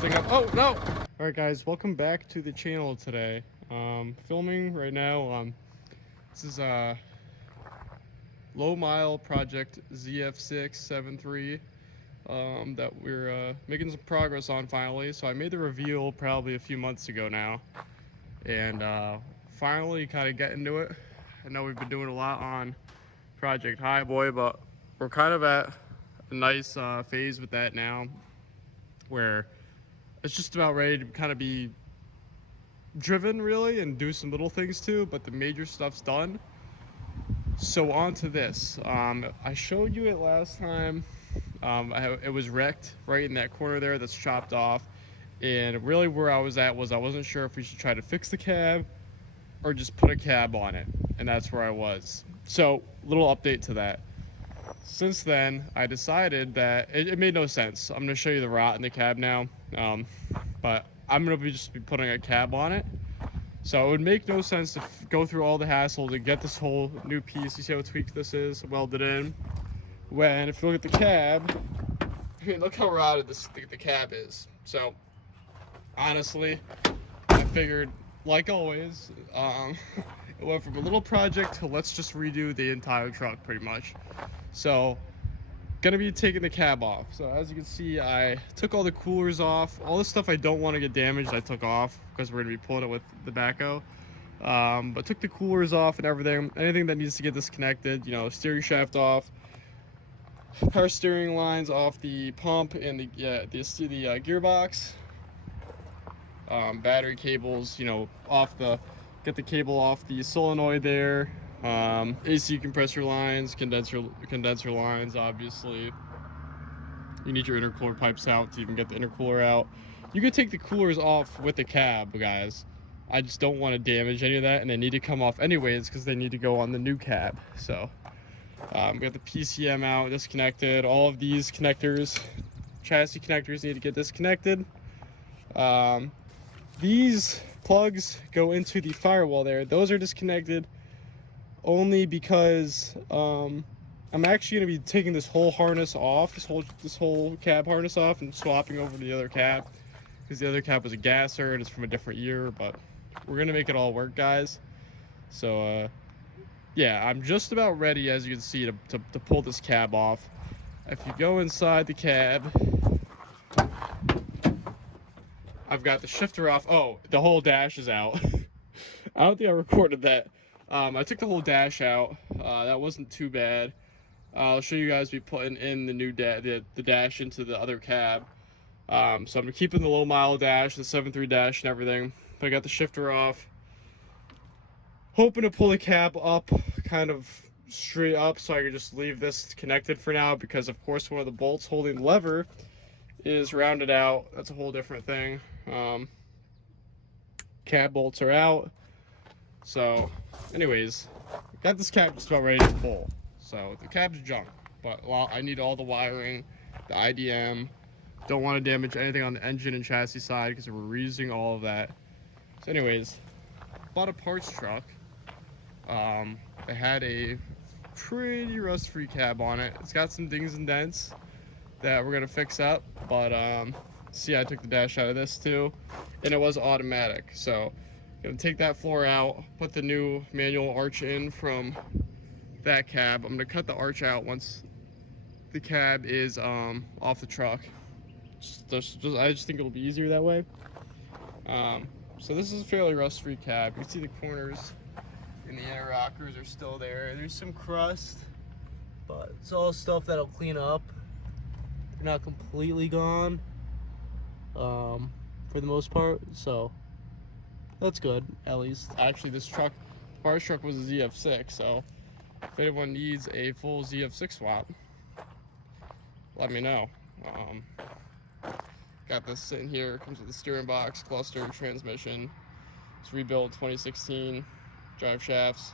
thing up. Oh no! All right, guys, welcome back to the channel today. Filming right now. This is a low mile project ZF6 7.3 that we're making some progress on finally. So I made the reveal probably a few months ago now, and finally kind of getting to it. I know we've been doing a lot on Project Highboy, but we're kind of at a nice phase with that now, where it's just about ready to kind of be driven really and do some little things too, but the major stuff's done. So on to this. I showed you it last time. It was wrecked right in that corner there that's chopped off, and really where I was at was I wasn't sure if we should try to fix the cab or just put a cab on it, and that's where I was. So little update to that. Since then, I decided that it made no sense. I'm going to show you the rot in the cab now, but I'm going to just be putting a cab on it. So it would make no sense to go through all the hassle to get this whole new piece. You see how tweaked this is, welded in. When, if you look at the cab, I mean, look how rotted the cab is. So, honestly, I figured, like always, it went from a little project to let's just redo the entire truck pretty much. So, gonna be taking the cab off. So as you can see, I took all the coolers off. All the stuff I don't want to get damaged, I took off because we're gonna be pulling it with the backhoe. But took the coolers off and everything. Anything that needs to get disconnected, you know, steering shaft off, power steering lines off the pump and the gearbox. Battery cables, you know, get the cable off the solenoid there. AC compressor lines, condenser lines, obviously. You need your intercooler pipes out to even get the intercooler out. You can take the coolers off with the cab, guys. I just don't want to damage any of that, and they need to come off anyways because they need to go on the new cab. So, we got the PCM out, disconnected. All of these connectors, chassis connectors, need to get disconnected. These plugs go into the firewall there. Those are disconnected only because I'm actually going to be taking this whole harness off, this whole cab harness off, and swapping over to the other cab because the other cab was a gasser and it's from a different year. But we're going to make it all work, guys. So yeah, I'm just about ready, as you can see, to pull this cab off. If you go inside the cab, I've got the shifter off. Oh, the whole dash is out. I don't think I recorded that. I took the whole dash out. That wasn't too bad. I'll show you guys me putting in the new the dash into the other cab. So I'm keeping the low mile dash, the 7.3 dash and everything. But I got the shifter off. Hoping to pull the cab up kind of straight up so I can just leave this connected for now, because of course one of the bolts holding the lever is rounded out. That's a whole different thing. Cab bolts are out. So anyways, got this cab just about ready to pull. So the cab's junk, but I need all the wiring, the IDM. Don't want to damage anything on the engine and chassis side because we're reusing all of that. So anyways, bought a parts truck. It had a pretty rust-free cab on it. It's got some dings and dents that we're gonna fix up, but see, I took the dash out of this too, and it was automatic. So gonna take that floor out, put the new manual arch in from that cab. I'm gonna cut the arch out once the cab is off the truck. I just think it'll be easier that way. So this is a fairly rust-free cab. You can see the corners and the inner rockers are still there. There's some crust, but it's all stuff that'll clean up. They're not completely gone, for the most part, so that's good, at least. Actually, this truck, parts truck, was a ZF6, so if anyone needs a full ZF6 swap, let me know. Got this sitting here. It comes with the steering box, cluster, transmission. It's rebuilt in 2016. Drive shafts.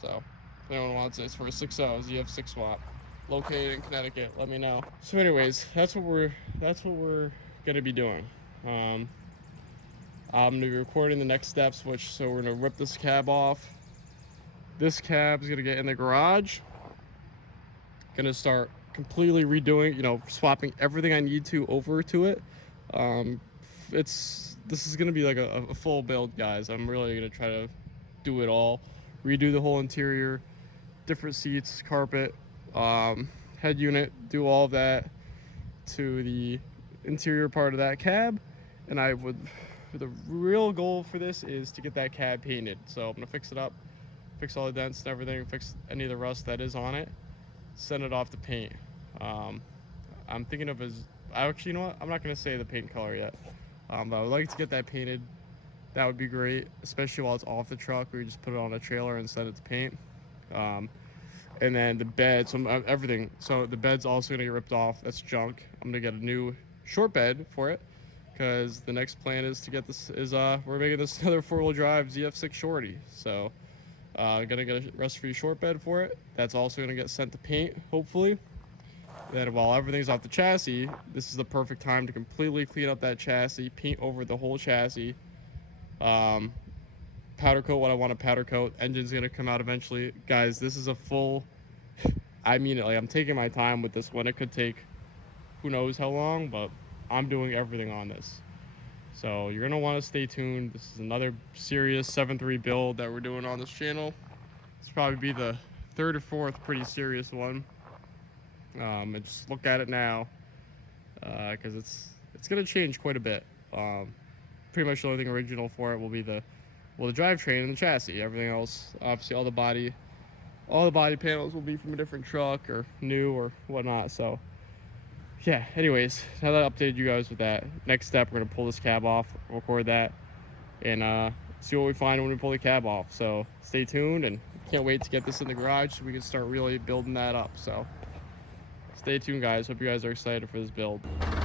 So if anyone wants it, it's for a 6.0 ZF6 swap. Located in Connecticut, let me know. So anyways, that's what we're gonna be doing. I'm gonna be recording the next steps, so we're gonna rip this cab off. This cab's gonna get in the garage. Gonna start completely redoing, you know, swapping everything I need to over to it. this is gonna be like a full build, guys. I'm really gonna try to do it all, redo the whole interior, different seats, carpet, head unit, do all of that to the interior part of that cab. And the real goal for this is to get that cab painted. So I'm gonna fix it up, fix all the dents and everything, fix any of the rust that is on it, send it off to paint. I'm thinking of actually, you know what? I'm not gonna say the paint color yet, but I would like to get that painted. That would be great, especially while it's off the truck, where you just put it on a trailer and send it to paint. And then the bed, so everything. So the bed's also gonna get ripped off. That's junk. I'm gonna get a new short bed for it, because the next plan is to get this we're making this another 4-wheel drive ZF6 shorty. So gonna get a rust-free short bed for it. That's also gonna get sent to paint, hopefully. Then while everything's off the chassis, this is the perfect time to completely clean up that chassis, paint over the whole chassis, powder coat what I want to powder coat. Engine's gonna come out eventually, guys. This is a full, I mean it, like, I'm taking my time with this one. It could take who knows how long, but I'm doing everything on this, so you're gonna want to stay tuned. This is another serious 7.3 build that we're doing on this channel. It's probably be the 3rd or 4th pretty serious one. And just look at it now, because it's gonna change quite a bit. Pretty much the only thing original for it will be the drivetrain and the chassis. Everything else, obviously, all the body panels will be from a different truck or new or whatnot. So yeah, anyways, now that I updated you guys with that, next step, we're gonna pull this cab off, record that, and see what we find when we pull the cab off. So stay tuned, and can't wait to get this in the garage so we can start really building that up. So stay tuned, guys. Hope you guys are excited for this build.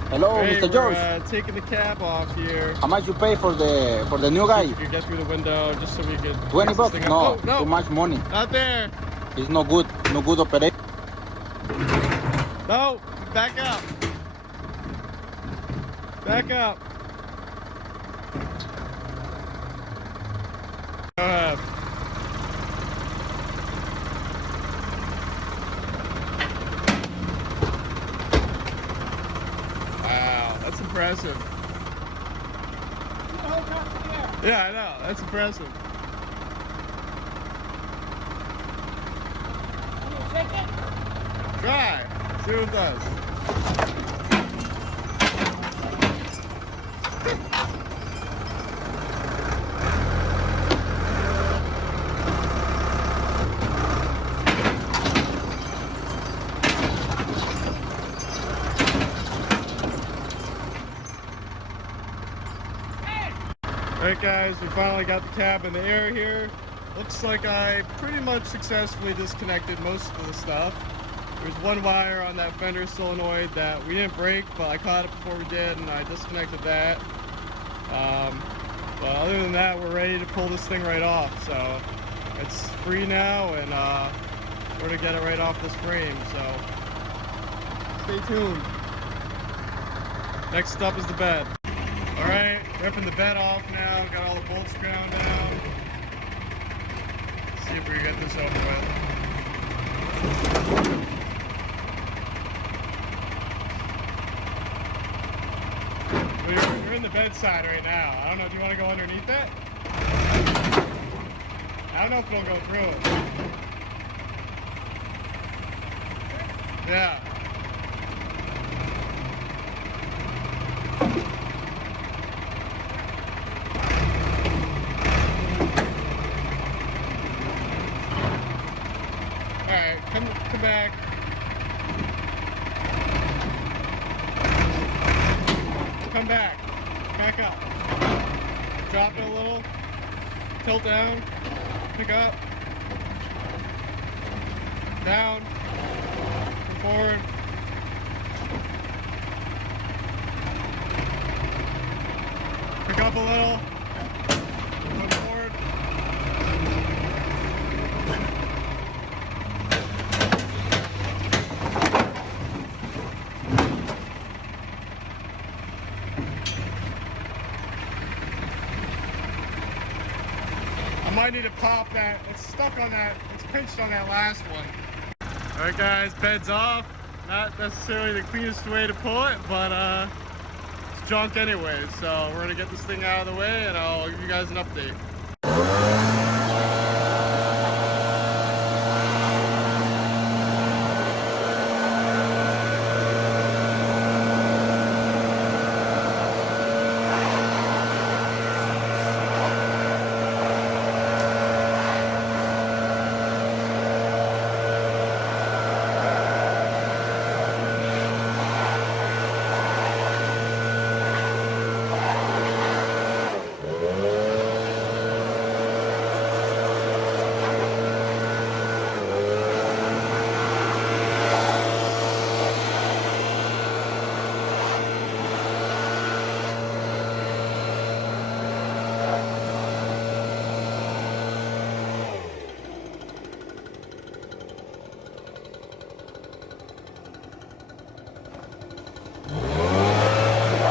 Hello, hey, Mr. George. Taking the cab off here. How much you pay for the new guy? You can get through the window just so we could. 20 bucks? No, oh, no, too much money. Not there. It's no good operation. No, back up. Back up. Go ahead. Wow, that's impressive. Yeah, I know. That's impressive. Try. See what it does. Alright guys, we finally got the cab in the air here. Looks like I pretty much successfully disconnected most of the stuff. There's one wire on that fender solenoid that we didn't break, but I caught it before we did, and I disconnected that. But other than that, we're ready to pull this thing right off. So it's free now, and we're gonna get it right off this frame. So stay tuned. Next up is the bed. Alright, ripping the bed off now, got all the bolts ground down. See if we can get this over with. Well, you're in the bed side right now. I don't know, do you want to go underneath that? I don't know if it'll go through it. Yeah. Alright, come back. Come back. Back up. Drop it a little. Tilt down. Pick up. Down. Come forward. Pick up a little. Come forward. I might need to pop that. It's stuck on that. It's pinched on that last one. All right, guys, bed's off. Not necessarily the cleanest way to pull it, but it's junk anyway, so we're gonna get this thing out of the way and I'll give you guys an update.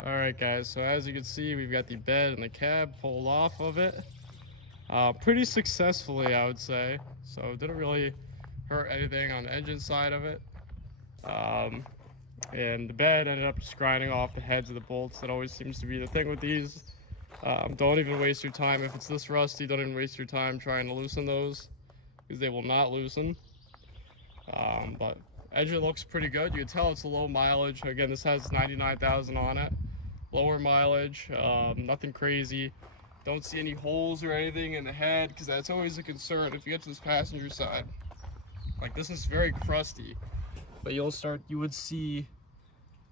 Alright guys, so as you can see, we've got the bed and the cab pulled off of it. Pretty successfully, I would say. So it didn't really hurt anything on the engine side of it. And the bed ended up just grinding off the heads of the bolts. That always seems to be the thing with these. Don't even waste your time. If it's this rusty, don't even waste your time trying to loosen those, because they will not loosen. But engine looks pretty good. You can tell it's a low mileage. Again, this has 99,000 on it. Lower mileage, nothing crazy. Don't see any holes or anything in the head, because that's always a concern if you get to this passenger side. Like, this is very crusty, but you would see,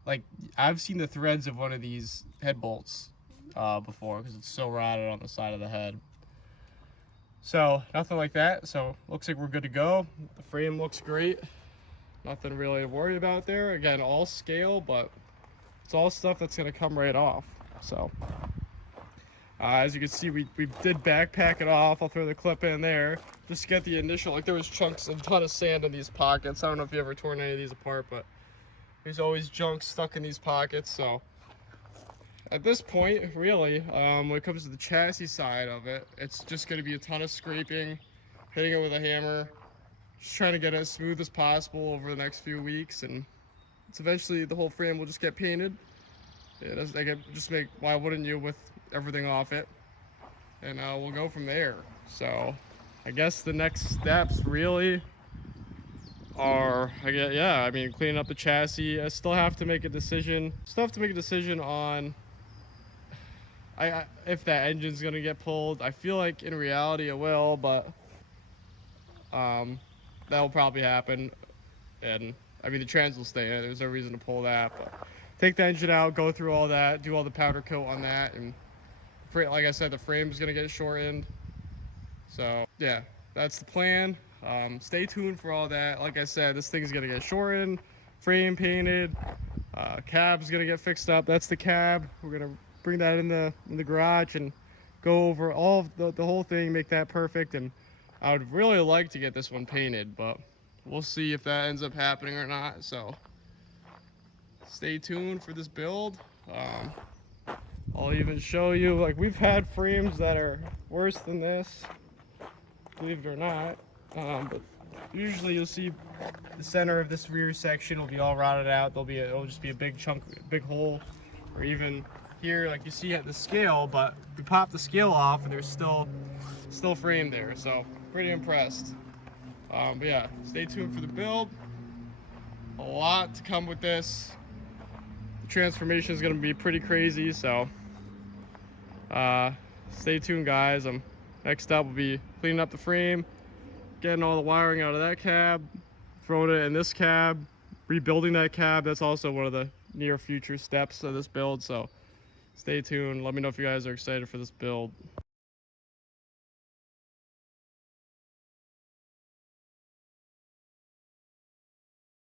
like, I've seen the threads of one of these head bolts before, because it's so rotted on the side of the head. So nothing like that. So looks like we're good to go. The frame looks great. Nothing really to worry about there. Again, all scale, but it's all stuff that's gonna come right off. So as you can see, we did backpack it off. I'll throw the clip in there just to get the initial, like, there was chunks, a ton of sand in these pockets. I don't know if you ever torn any of these apart, but there's always junk stuck in these pockets. So at this point, really, when it comes to the chassis side of it, it's just gonna be a ton of scraping, hitting it with a hammer, just trying to get it as smooth as possible over the next few weeks, and it's eventually the whole frame will just get painted. Why wouldn't you, with everything off it? And we'll go from there. So I guess the next steps really are, I mean, cleaning up the chassis. I still have to make a decision. On if that engine's gonna get pulled. I feel like in reality it will, but that will probably happen. And I mean, the trans will stay in it. There's no reason to pull that. But take the engine out, go through all that, do all the powder coat on that, and like I said, the frame's gonna get shortened. So yeah, that's the plan. Stay tuned for all that. Like I said, this thing's gonna get shortened, frame painted, cab's gonna get fixed up. That's the cab. We're gonna bring that in the garage and go over all of the whole thing, make that perfect. And I would really like to get this one painted, but we'll see if that ends up happening or not. So stay tuned for this build. I'll even show you, like, we've had frames that are worse than this, believe it or not. But usually you'll see the center of this rear section will be all rotted out. It'll just be a big chunk, big hole. Or even here, like you see at the scale, but we pop the scale off and there's still frame there. So pretty impressed. But yeah, stay tuned for the build. A lot to come with this. The transformation is going to be pretty crazy, so stay tuned, guys. Next up will be cleaning up the frame, getting all the wiring out of that cab, throwing it in this cab, rebuilding that cab. That's also one of the near future steps of this build, so stay tuned. Let me know if you guys are excited for this build.